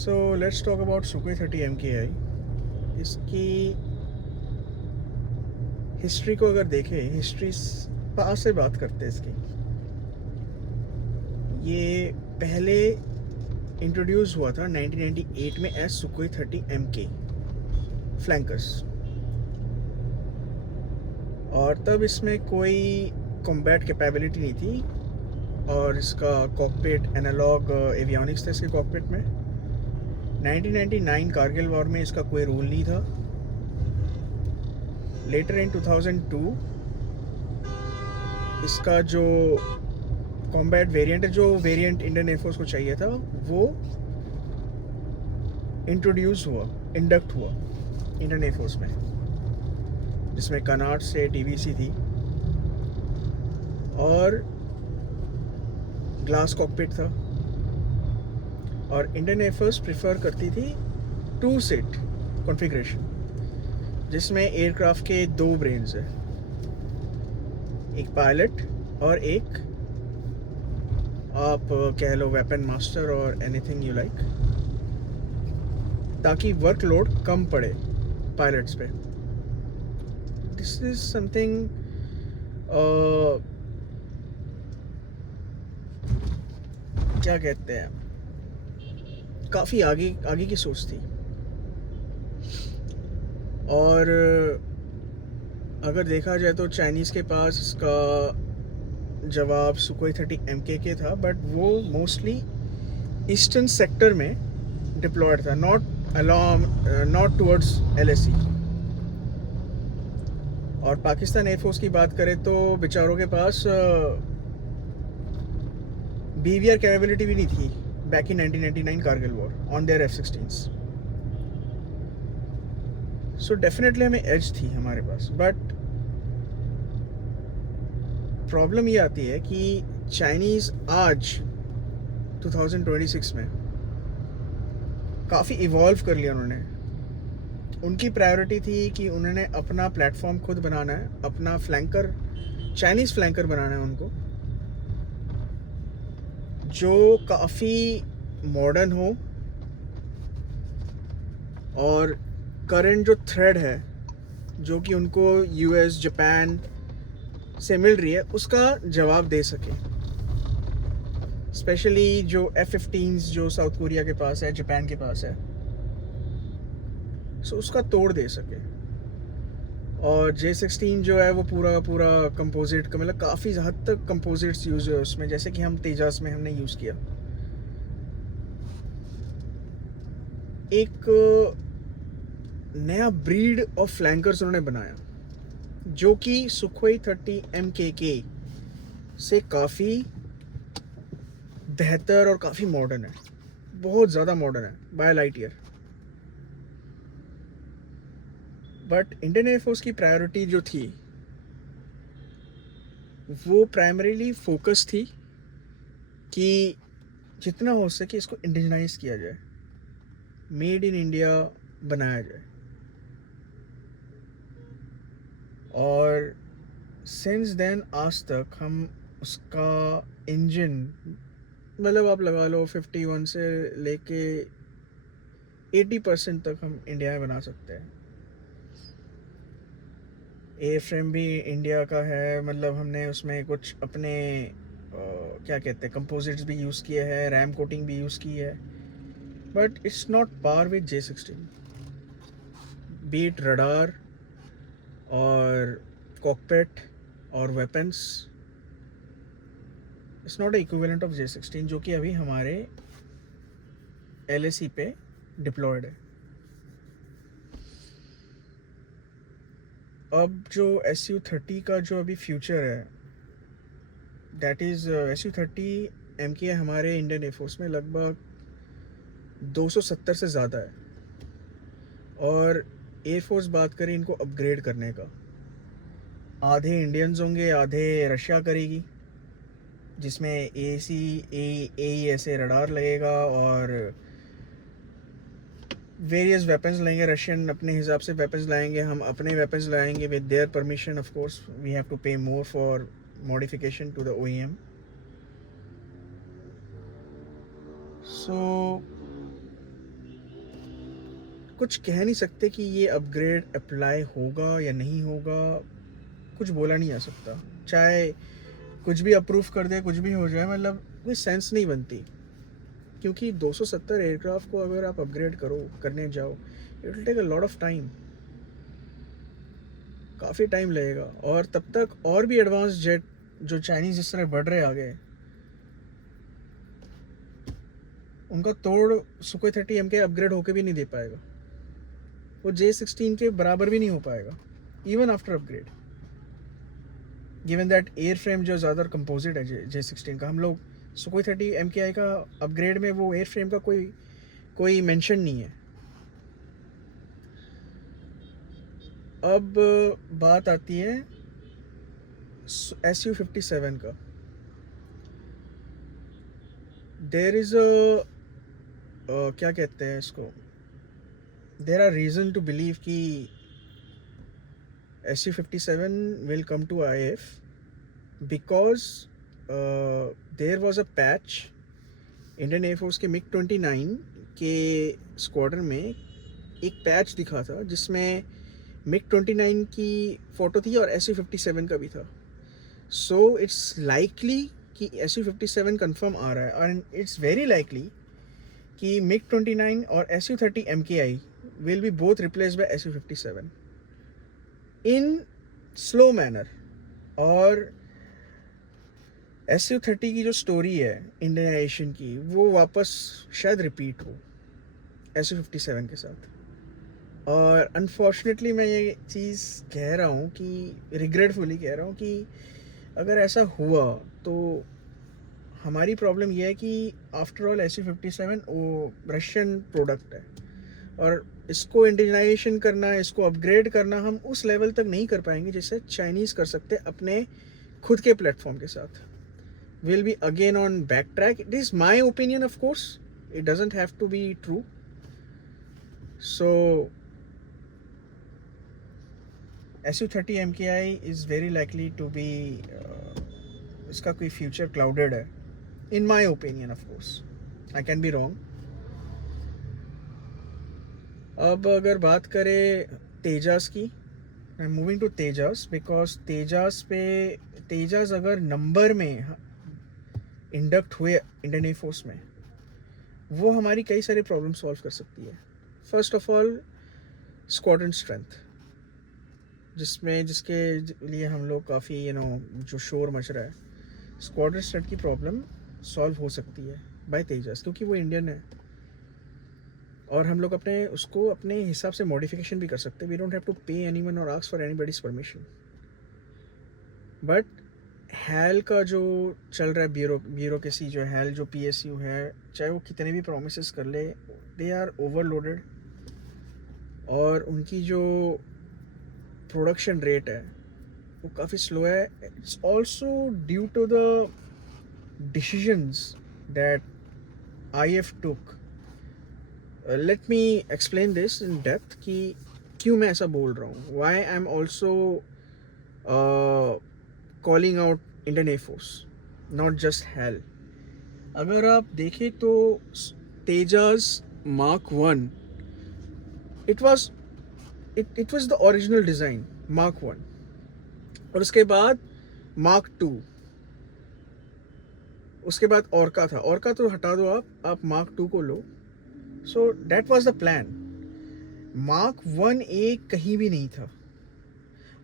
So let's talk about सुकोई 30 MKI. इसकी history को अगर देखें, हिस्ट्री पास से बात करते हैं इसकी. ये पहले इंट्रोड्यूस हुआ था 1998 में एज सुकोई 30 MK फ्लैंकर्स, और तब इसमें कोई कॉम्बैट कैपेबिलिटी नहीं थी, और इसका कॉकपिट एनालॉग एवियोनिक्स था इसके कॉकपिट में. 1999 कारगिल वॉर में इसका कोई रूल नहीं था. लेटर इन 2002 इसका जो कॉम्बैट वेरिएंट है, जो वेरिएंट इंडियन एयरफोर्स को चाहिए था, वो इंट्रोड्यूस हुआ, इंडक्ट हुआ इंडियन एयरफोर्स में, जिसमें कनाट से TVC थी और ग्लास कॉकपिट था. और इंडियन एयरफोर्स प्रिफर करती थी 2 सीट कॉन्फ़िगरेशन, जिसमें एयरक्राफ्ट के 2 ब्रेन्स है, एक पायलट और एक आप कह लो वेपन मास्टर और एनीथिंग यू लाइक, ताकि वर्कलोड कम पड़े पायलट्स पे. दिस इज समथिंग क्या कहते हैं, काफ़ी आगे की सोच थी. और अगर देखा जाए तो चाइनीज़ के पास इसका जवाब सुकोई 30 MK के था, बट वो मोस्टली ईस्टर्न सेक्टर में डिप्लॉयड था, नॉट टुवर्ड्स LAC. और पाकिस्तान एयरफोर्स की बात करें तो बेचारों के पास BVR कैपेबिलिटी भी नहीं थी back in 1999 Kargil war on their F-16s. So definitely हमें एज थी हमारे पास, बट प्रॉब्लम ये आती है कि चाइनीज़ आज 2026 में काफ़ी इवॉल्व कर लिया उन्होंने. उनकी प्रायोरिटी थी कि उन्होंने अपना प्लेटफॉर्म खुद बनाना है, अपना फ्लैंकर, चाइनीज़ फ्लैंकर बनाना है उनको, जो काफ़ी मॉडर्न हो और करंट जो थ्रेड है जो कि उनको US जापान से मिल रही है, उसका जवाब दे सके. स्पेशली जो F-15s जो साउथ कोरिया के पास है, जापान के पास है, सो उसका तोड़ दे सके. और J-16 जो है वो पूरा का पूरा कंपोजिट का, मतलब काफ़ी हद तक कंपोजिट्स यूज़ है उसमें, जैसे कि हम तेजास में हमने यूज़ किया. एक नया ब्रीड ऑफ फ्लैंकर्स उन्होंने बनाया, जो कि सुखोई 30 MKK से काफ़ी बेहतर और काफ़ी मॉडर्न है, बहुत ज़्यादा मॉडर्न है by light year. But Indian air force की प्रायोरिटी जो थी वो प्राइमरीली फोकस थी कि जितना हो सके इसको इंडिजनाइज किया जाए, मेड इन इंडिया बनाया जाए. और सिंस देन आज तक हम उसका इंजन, मतलब आप लगा लो 51 से लेके 80% तक हम इंडिया में बना सकते हैं. एयर फ्रेम भी इंडिया का है, मतलब हमने उसमें कुछ अपने क्या कहते हैं कंपोजिट्स भी यूज़ किए हैं, रैम कोटिंग भी यूज़ की है, but it's not par with J-16. Be it radar और कॉकपिट और weapons, it's not equivalent of J-16 जो कि अभी हमारे LAC पे डिप्लॉयड है. अब जो Su-30 का जो अभी फ्यूचर है, दैट इज़ Su-30 MK हमारे इंडियन एयरफोर्स में लगभग 270 से ज़्यादा है. और एयरफोर्स बात करें इनको अपग्रेड करने का, आधे इंडियंस होंगे, आधे रशिया करेगी, जिसमें AESA रडार लगेगा और वेरियस वेपन्स लेंगे. रशियन अपने हिसाब से वेपन्स लाएंगे, हम अपने वेपन्स लाएंगे with their permission. Of course we have to pay more for modification to the OEM. सो कुछ कह नहीं सकते कि ये अपग्रेड अप्लाई होगा या नहीं होगा, कुछ बोला नहीं जा सकता। चाहे कुछ भी अप्रूव कर दे, कुछ भी हो जाए, मतलब कोई सेंस नहीं बनती, क्योंकि 270 एयरक्राफ्ट को अगर आप अपग्रेड करने जाओ, it will take a lot of time, काफ़ी टाइम लगेगा। और तब तक और भी एडवांस जेट जो चाइनीज़ जिस तरह बढ़ रहे आगे, उनका तोड़ सुखोई 30 MK अपग्रेड होके भी नहीं दे पाएगा, वो J16 के बराबर भी नहीं हो पाएगा even after upgrade, given that air frame जो ज़्यादा कंपोजिट है J16 का। हम लोग सुखोई 30 MKI का अपग्रेड में वो एयर फ्रेम का कोई मेंशन नहीं है। अब बात आती है Su-57 का। देर इज़ क्या कहते हैं इसको, there are reason to believe कि Su-57 will come to IAF because there was a patch Indian air force के MiG-29 के स्क्वाड्रन में एक पैच दिखा था जिसमें MiG-29 की फ़ोटो थी और Su-57 का भी था। सो इट्स लाइकली कि Su-57 कंफर्म आ रहा है, एंड इट्स वेरी लाइकली कि MiG-29 और Su-30 MKI will be both replaced by Su-57 in slow manner. और Su-30 की जो स्टोरी है इंडियनाइजेशन की, वो वापस शायद रिपीट हो Su-57 के साथ। और अनफॉर्चुनेटली मैं ये चीज़ कह रहा हूँ कि रिग्रेटफुली कह रहा हूँ कि अगर ऐसा हुआ तो हमारी प्रॉब्लम ये है कि आफ्टर ऑल Su-57 वो रशियन प्रोडक्ट है, और इसको इंडियनाइजेशन करना, इसको अपग्रेड करना हम उस लेवल तक नहीं कर पाएंगे जैसे चाइनीज़ कर सकते अपने खुद के प्लेटफॉर्म के साथ। Will be again on back track. It is my opinion, of course it doesn't have to be true. So Su-30 MKI is very likely to be, इसका कोई फ्यूचर क्लाउडेड है in my opinion. Of course I can be wrong. अब अगर बात करें तेजास की, I am moving to Tejas because Tejas अगर नंबर में इंडक्ट हुए इंडियन एयरफोर्स में, वो हमारी कई सारी प्रॉब्लम सॉल्व कर सकती है। First of all squadron strength, जिसके लिए हम लोग काफ़ी जो शोर मच रहा है, स्क्वाड्रन स्ट्रेंथ की प्रॉब्लम सॉल्व हो सकती है बाय तेजास, क्योंकि वो इंडियन है और हम लोग उसको अपने हिसाब से मॉडिफिकेशन भी कर सकते हैं। We don't have to pay anyone और ask for anybody's permission. But HAL का जो चल रहा है, ब्यूरोक्रेसी जो हैल जो PSU है, चाहे वो कितने भी प्रोमिस कर ले, दे आर ओवरलोडेड, और उनकी जो प्रोडक्शन रेट है वो काफ़ी स्लो है। It's also due to the decisions that IF took. Let me explain this in depth कि क्यों मैं ऐसा बोल रहा हूँ, why I am also calling out Indian Air Force, not just HAL. अगर आप देखें तो Tejas Mark 1, it was the original design Mark 1, और उसके बाद Mark 2, उसके बाद ऑर्का था। ऑर्का तो हटा दो, आप Mark 2 को लो। So that was the plan. Mark 1A कहीं भी नहीं था।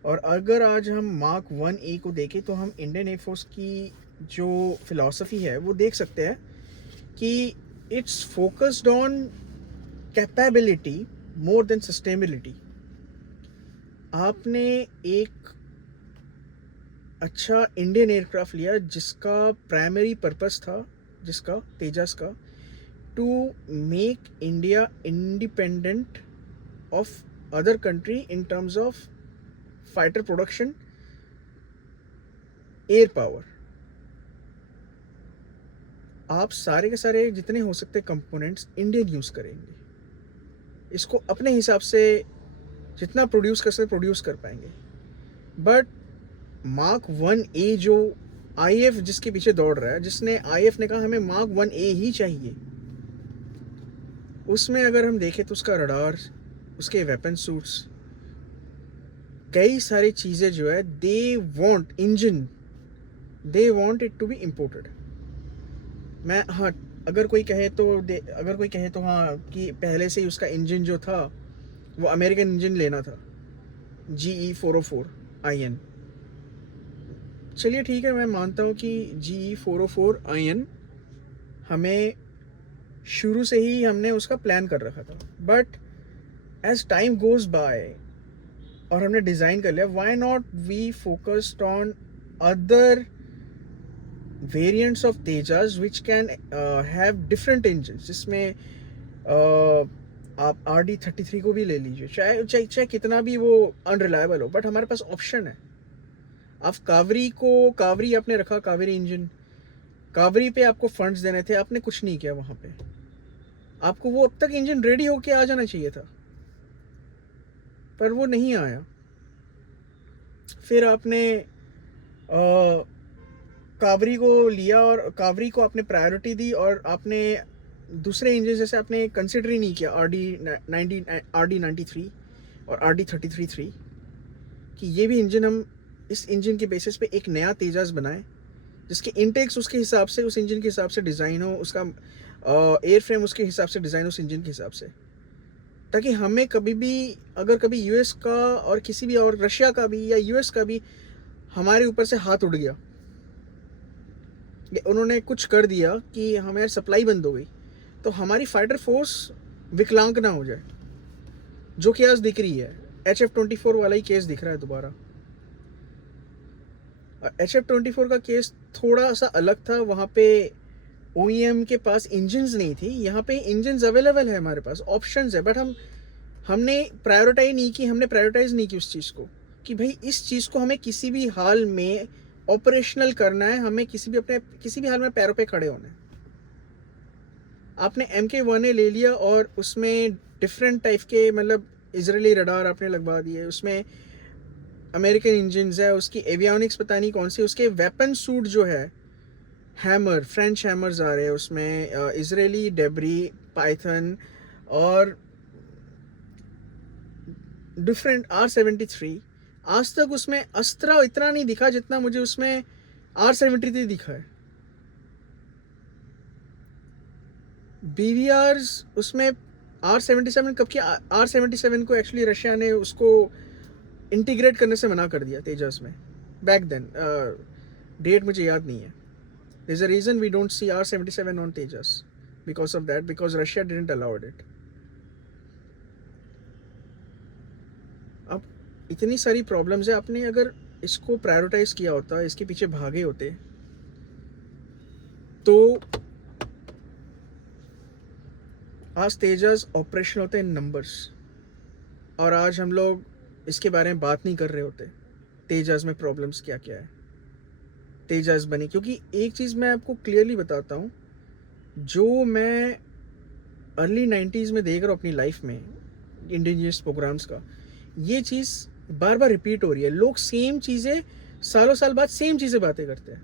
और अगर आज हम Mark 1A को देखें तो हम इंडियन एयरफोर्स की जो फिलॉसफी है वो देख सकते हैं कि it's focused on capability more than sustainability. आपने एक अच्छा इंडियन एयरक्राफ्ट लिया जिसका प्राइमरी पर्पस था, जिसका तेजास का, to make India independent of other country in terms of fighter production, air power. आप सारे के सारे जितने हो सकते कंपोनेंट्स इंडियन यूज़ करेंगे, इसको अपने हिसाब से जितना प्रोड्यूस कर सकते प्रोड्यूस कर पाएंगे। बट Mark 1A जो IF जिसके पीछे दौड़ रहा है, जिसने IF ने कहा हमें Mark 1A ही चाहिए, उसमें अगर हम देखें तो उसका रडार उसके वेपन सूट्स, कई सारी चीज़ें जो है they want it to be imported. मैं हाँ, अगर कोई कहे तो हाँ कि पहले से ही उसका इंजन जो था वो अमेरिकन इंजन लेना था, GE404IN। चलिए ठीक है, मैं मानता हूँ कि GE404IN हमें शुरू से ही हमने उसका प्लान कर रखा था, but as time goes by और हमने डिज़ाइन कर लिया, why not we focused on other variants of Tejas which can have different engine, जिसमें आप RD33 को भी ले लीजिए, चाहे कितना भी वो अनरिलायबल हो, बट हमारे पास ऑप्शन है। आप कावरी आपने रखा, कावेरी इंजन, कावरी पे आपको फंड्स देने थे, आपने कुछ नहीं किया वहाँ पे। आपको वो अब तक इंजन रेडी होके आ जाना चाहिए था, पर वो नहीं आया। फिर आपने कावरी को लिया और कावरी को आपने प्रायोरिटी दी, और आपने दूसरे इंजन जैसे आपने कंसिडर ही नहीं किया RD93 और RD33 कि ये भी इंजन, हम इस इंजन के बेसिस पे एक नया तेजास बनाएं जिसके इनटेक्स उसके हिसाब से, उस इंजन के हिसाब से डिज़ाइन हो, उसका एयर फ्रेम उसके हिसाब से डिज़ाइन हो, उस इंजन के हिसाब से, ताकि हमें कभी भी अगर कभी यूएस का और किसी भी और रशिया का भी या यूएस का भी हमारे ऊपर से हाथ उड़ गया, उन्होंने कुछ कर दिया कि हमारी सप्लाई बंद हो गई, तो हमारी फाइटर फोर्स विकलांग ना हो जाए, जो कि आज दिख रही है। HF-24 वाला ही केस दिख रहा है दोबारा। HF-24 का केस थोड़ा सा अलग था, वहाँ पे OEM के पास इंजन्स नहीं थी, यहाँ पे इंजन्स अवेलेबल है, हमारे पास ऑप्शंस है, बट हमने प्रायोरिटाइज नहीं की उस चीज़ को कि भाई इस चीज़ को हमें किसी भी हाल में ऑपरेशनल करना है, हमें किसी भी हाल में पैरों पे खड़े होना है। आपने MK1A ले लिया और उसमें डिफरेंट टाइप के मतलब इजरायली रडार आपने लगवा दिए, उसमें अमेरिकन इंजन्स है, उसकी एवियोनिक्स पता नहीं कौन सी, उसके वेपन सूट जो है हैमर, फ्रेंच हैमर्स आ रहे हैं उसमें, इजरायली डेब्री, पाइथन और डिफरेंट R73। आज तक उसमें अस्त्रा इतना नहीं दिखा जितना मुझे उसमें R73 दिखा है। BVRs उसमें R77 कब की, R77 को एक्चुअली रशिया ने उसको इंटीग्रेट करने से मना कर दिया तेजस में बैक देन, डेट मुझे याद नहीं है। There's a reason we don't see R77 on Tejas because of that, because Russia didn't allow it. अब इतनी सारी प्रॉब्लम्स है, आपने अगर इसको प्रायोरिटाइज किया होता, इसके पीछे भागे होते, तो आज तेजस ऑपरेशन होते इन नंबर्स, और आज हम लोग इसके बारे में बात नहीं कर रहे होते तेजस में प्रॉब्लम्स क्या क्या है, तेजस बनी। क्योंकि एक चीज़ मैं आपको क्लियरली बताता हूँ, जो मैं अर्ली 90s में देख रहा हूँ अपनी लाइफ में इंडिजिनियस प्रोग्राम्स का, ये चीज़ बार बार रिपीट हो रही है। लोग सेम चीज़ें सालों साल बाद सेम चीज़ें बातें करते हैं,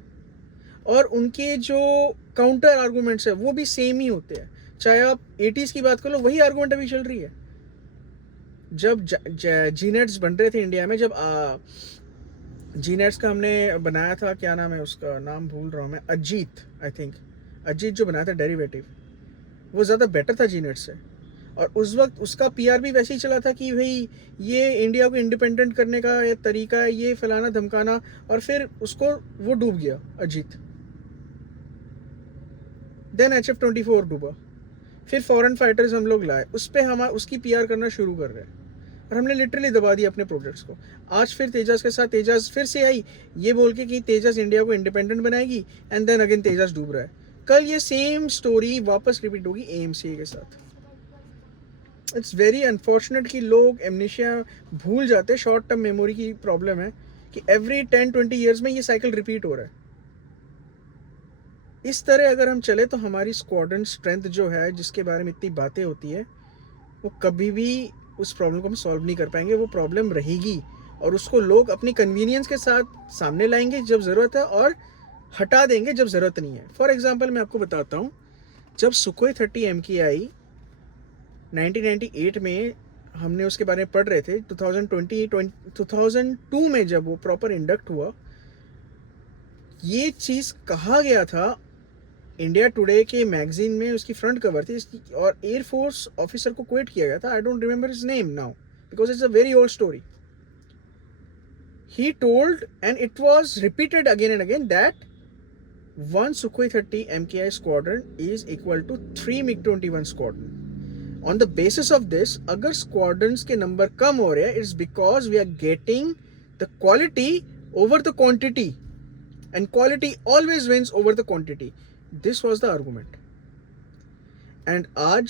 और उनके जो काउंटर आर्गूमेंट्स है वो भी सेम ही होते हैं। चाहे आप 80s की बात कर लो, वही आर्गूमेंट अभी चल रही है। जब जीनेट्स बन रहे थे इंडिया में, जब जीनेट्स का हमने बनाया था, क्या नाम है उसका, नाम भूल रहा हूँ मैं, अजीत, आई थिंक अजीत जो बनाया था डेरिवेटिव, वो ज़्यादा बेटर था जीनेट से। और उस वक्त उसका PR भी वैसे ही चला था कि भाई ये इंडिया को इंडिपेंडेंट करने का ये तरीका है, ये फलाना धमकाना, और फिर उसको वो डूब गया अजीत। देन HF-24 डूबा, फिर फॉरेन फाइटर्स हम लोग लाए, उस पर हम उसकी PR करना शुरू कर रहे हैं, और हमने लिटरली दबा दिया अपने प्रोजेक्ट्स को। आज फिर तेजस के साथ, तेजस फिर से आई ये बोल के कि तेजस इंडिया को इंडिपेंडेंट बनाएगी, एंड देन अगेन तेजस डूब रहा है। कल ये सेम स्टोरी वापस रिपीट होगी AMCA के साथ। इट्स वेरी अनफॉर्चुनेट कि लोग एमनेशिया भूल जाते, शॉर्ट टर्म मेमोरी की प्रॉब्लम है, कि एवरी 10-20 ईयर्स में ये साइकिल रिपीट हो रहा है। इस तरह अगर हम चले तो हमारी स्क्वाड्रन स्ट्रेंथ जो है, जिसके बारे में इतनी बातें होती है, वो कभी भी उस प्रॉब्लम को हम सॉल्व नहीं कर पाएंगे। वो प्रॉब्लम रहेगी, और उसको लोग अपनी कन्वीनियंस के साथ सामने लाएंगे जब ज़रूरत है, और हटा देंगे जब ज़रूरत नहीं है। फॉर एग्जांपल मैं आपको बताता हूँ, जब सुखोई 30 MK आई 1998 में, हमने उसके बारे में पढ़ रहे थे 2002 में जब वो प्रॉपर इंडक्ट हुआ, ये चीज़ कहा गया था इंडिया टुडे के मैगजीन में, उसकी फ्रंट कवर थी और एयरफोर्स ऑफिसर को क्वेट किया गया था. I don't remember his name now because it's a very old story. He told, and it was repeated again and again, that one Sukhoi 30 MKI squadron is equal to 3 MiG-21 squadron. On the basis of this, अगर squadrons के number कम हो रहे हैं, it's because we are getting the quality over the quantity, and quality always wins over the quantity. This was the argument. And आज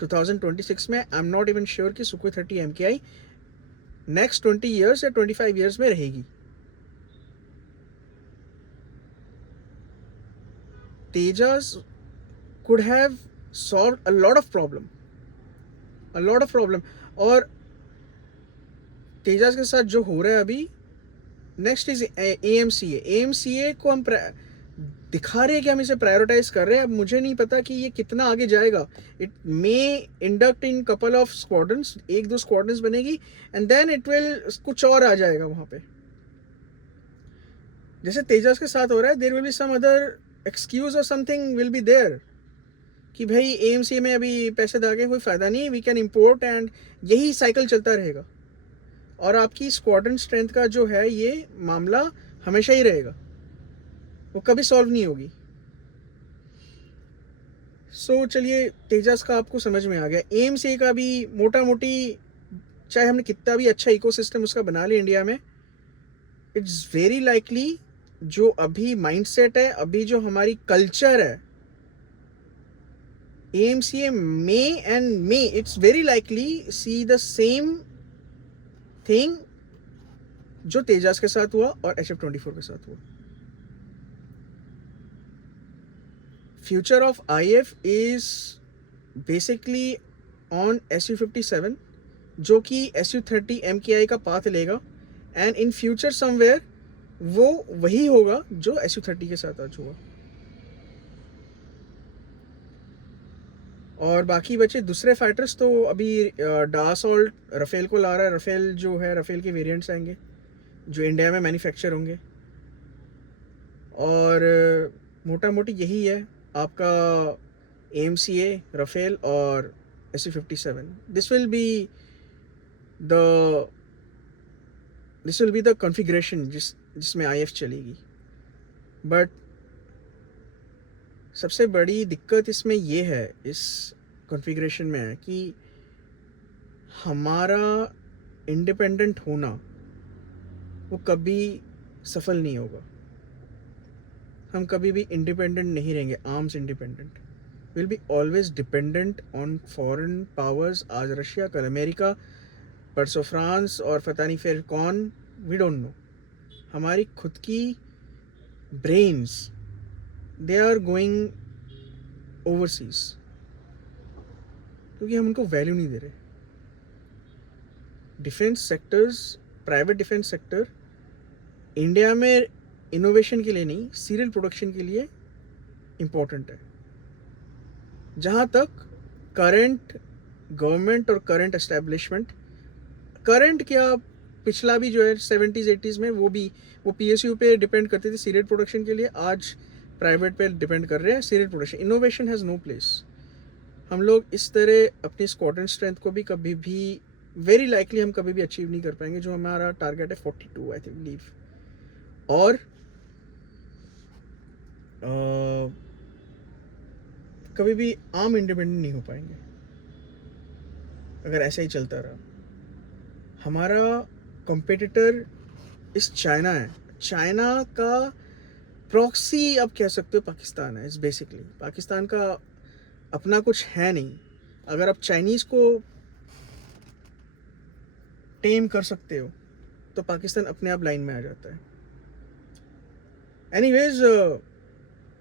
2026 में I'm not even sure कि Sukhoi 30 MKI next 20 years या 25 years में रहेगी. Tejas could have solved a lot of problem. और तेजास के साथ जो हो रहा है अभी, नेक्स्ट इज AMCA को हम दिखा रहे हैं कि हम इसे प्रायोरिटाइज कर रहे हैं. अब मुझे नहीं पता कि ये कितना आगे जाएगा. It may induct in couple of squadrons, 1-2 squadrons बनेगी, एंड देन इट विल कुछ और आ जाएगा वहाँ पे. जैसे तेजस के साथ हो रहा है, there will be some other excuse और समथिंग विल बी देयर कि भाई AMCA में अभी पैसे दागे कोई फ़ायदा नहीं, वी कैन इम्पोर्ट, एंड यही साइकिल चलता रहेगा. और आपकी स्क्वाड्रन स्ट्रेंथ का जो है ये मामला हमेशा ही रहेगा, वो कभी सॉल्व नहीं होगी. सो चलिए, तेजस का आपको समझ में आ गया. AMCA का भी मोटा मोटी, चाहे हमने कितना भी अच्छा इकोसिस्टम उसका बना लिया इंडिया में, इट्स वेरी लाइकली जो अभी माइंडसेट है, अभी जो हमारी कल्चर है, AMCA may it's very likely see the same thing जो तेजस के साथ हुआ और HF-24 के साथ हुआ. Future of IF is basically on Su-57, जो कि Su-30 MKI का पाथ लेगा, एंड इन फ्यूचर समवेयर वो वही होगा जो Su-30 के साथ आज हुआ. और बाकी बचे दूसरे फाइटर्स, तो अभी डासॉल्ट राफेल को ला रहा है. राफेल जो है, राफेल के वेरिएंट्स आएंगे जो इंडिया में मैन्युफैक्चर होंगे, और मोटा मोटी यही है आपका AMCA, राफेल और Su-57. This will be the configuration जिसमें IF चलेगी. बट सबसे बड़ी दिक्कत इसमें ये है, इस कॉन्फ़िगरेशन में है कि हमारा इंडिपेंडेंट होना वो कभी सफल नहीं होगा. हम कभी भी इंडिपेंडेंट नहीं रहेंगे, arms independent. Will be always dependent on foreign powers. आज रशिया, कल अमेरिका, परसों फ्रांस, और पता नहीं फिर कौन, वी डोंट नो. हमारी खुद की brains, they are going overseas क्योंकि हम उनको वैल्यू नहीं दे रहे. Defence sectors, private defence sector India में इनोवेशन के लिए नहीं, सीरियल प्रोडक्शन के लिए इम्पोर्टेंट है. जहाँ तक करंट गवर्नमेंट और करंट एस्टेब्लिशमेंट, करंट क्या पिछला भी जो है 70s 80s में वो PSU पे डिपेंड करते थे सीरियल प्रोडक्शन के लिए, आज प्राइवेट पे डिपेंड कर रहे हैं serial production. Innovation has no place. हम लोग इस तरह अपनी स्क्वाड्रन स्ट्रेंथ को भी कभी भी, वेरी लाइकली हम कभी भी अचीव नहीं कर पाएंगे. जो हमारा टारगेट है 42 आई थिंक लीव, और कभी भी आर्म इंडिपेंडेंट नहीं हो पाएंगे अगर ऐसा ही चलता रहा. हमारा कंपेटिटर इस चाइना है. चाइना का प्रॉक्सी आप कह सकते हो पाकिस्तान है. इस बेसिकली पाकिस्तान का अपना कुछ है नहीं. अगर आप चाइनीज़ को टेम कर सकते हो तो पाकिस्तान अपने आप लाइन में आ जाता है. Anyways,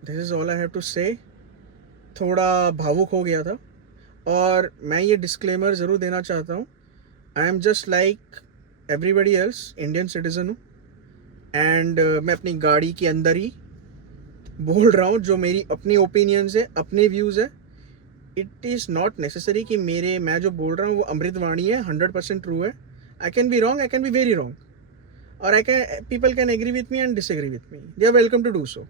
this is all I have to say. थोड़ा भावुक हो गया था, और मैं ये डिस्क्लेमर ज़रूर देना चाहता हूँ. I am just like everybody else, Indian citizen हूँ, एंड मैं अपनी गाड़ी के अंदर ही बोल रहा हूँ जो मेरी अपनी ओपिनियंस है, अपने व्यूज़ है. इट इज़ नॉट नेसेसरी कि मैं जो बोल रहा हूँ वो अमृतवाणी है, 100% ट्रू है. I can be wrong, I can be very wrong, और I can people can agree with me and disagree with me. They are welcome to do so.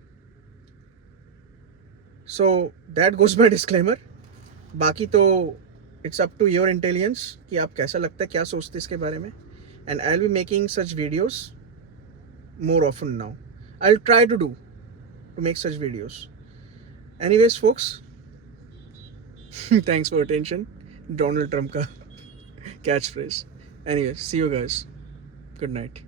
So that goes my disclaimer. बाकी तो it's up to your intelligence कि आप कैसा लगता है, क्या सोचते इसके बारे में. And I will be making such videos more often now. I'll try to make such videos. Anyways, folks, thanks for attention. Donald Trump ka catchphrase. Anyways, see you guys. Good night.